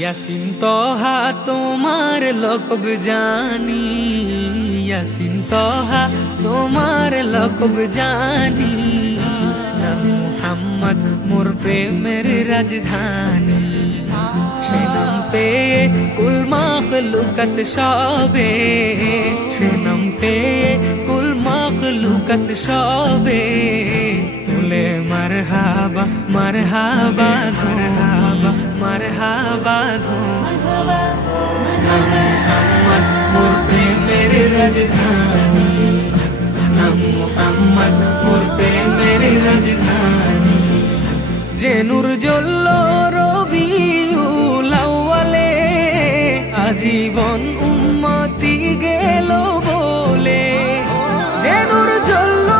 ইয়াসিন তোহা তোমার লকব জানি, ইয়াসিন তোহা তোমার লকব জানি। নাম মুহাম্মদ মোর প্রেমের রাজধানী, সে নাম পেয়ে কুল মাখলুকাত সবে, সে নাম পেয়ে কুল মাখলুকাত সবে। তুলে মারহাবা মারহাবা মারহাবা মারহাবা নাম মুহাম্মদ মোর প্রেমের রাজধানী, নাম মুহাম্মদ মোর প্রেমের রাজধানী। যে নূর জ্বলল রবিউল আউয়ালে, আজীবন উম্মতি গেল বলে। যে নূর জ্বলল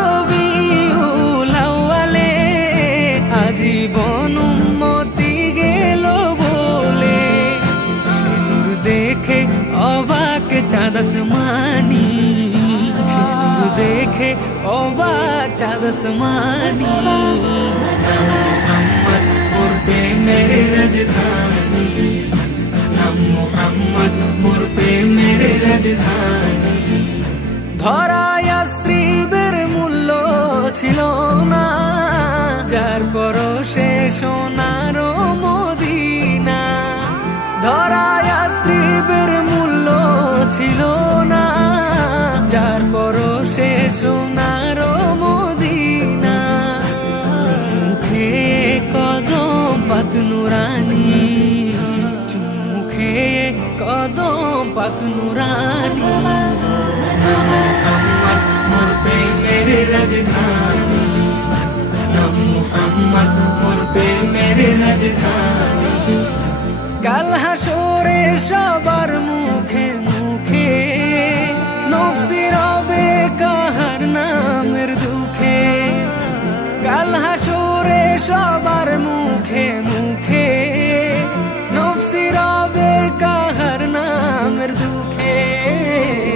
রবিউল আউয়ালে, আজীবন উম্মতি গেল বলে। সে নূর দেখে অবাক চাঁদ আসমানি, সে নূর দেখে অবাক চাঁদ আসমানি। নাম মুহাম্মদ মোর প্রেমের রাজধানী, নাম মুহাম্মদ মোর প্রেমের রাজধানী। ধরায় ইয়াসরিবের মূল্য ছিল না, যার পরশে সোনার মদিনা। ধরায় ইয়াসরিবের মূল্য ছিল না, যার পরশে সোনার মদিনা। চুমুখে কদম পাক নুরানি, চুমুখে কদম পাক নুরানি। নাম মুহাম্মদ মোর প্রেমের রাজধানী, নাম মুহাম্মদ মোর প্রেমের রাজধানী। কাল হাসরে সবার মুখে মুখে নফসি রবে কাহার নামের দুঃখে। কাল হাসরে সবার মুখে মুখে নফসি রবে কাহার নামের দুঃখে।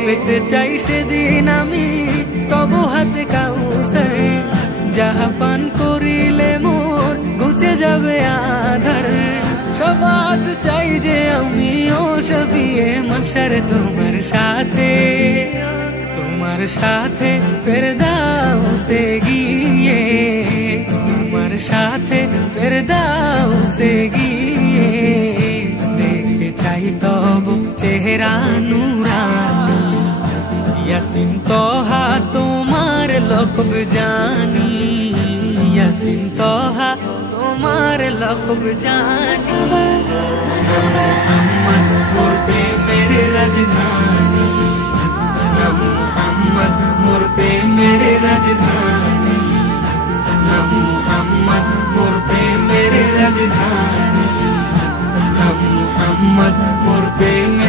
পেতে চাই সেদিন আমি তবু হাতে কাউসার, যাহা পান করিলে মোর ঘুচে যাবে আধার। সবাত চাই যে আমি ও শফিয়ে মাহশর তোমার সাথে, তোমার সাথে ফেরদাউসে গিয়ে, তোমার সাথে ফেরদাউসে গিয়ে। দেখতে চাই তব চেহারা নুরানি, ইয়াসিন তোহা তোমার লকব জানি, ইয়াসিন তোহা তোমার লকব জানি। নাম মুহাম্মদ মোর প্রেমের রাজধানী, নাম মুহাম্মদ মোর প্রেমের রাজধানী, নাম মুহাম্মদ মোর প্রেমের রাজধানী, নাম মুহাম্মদ মোর প্রেমের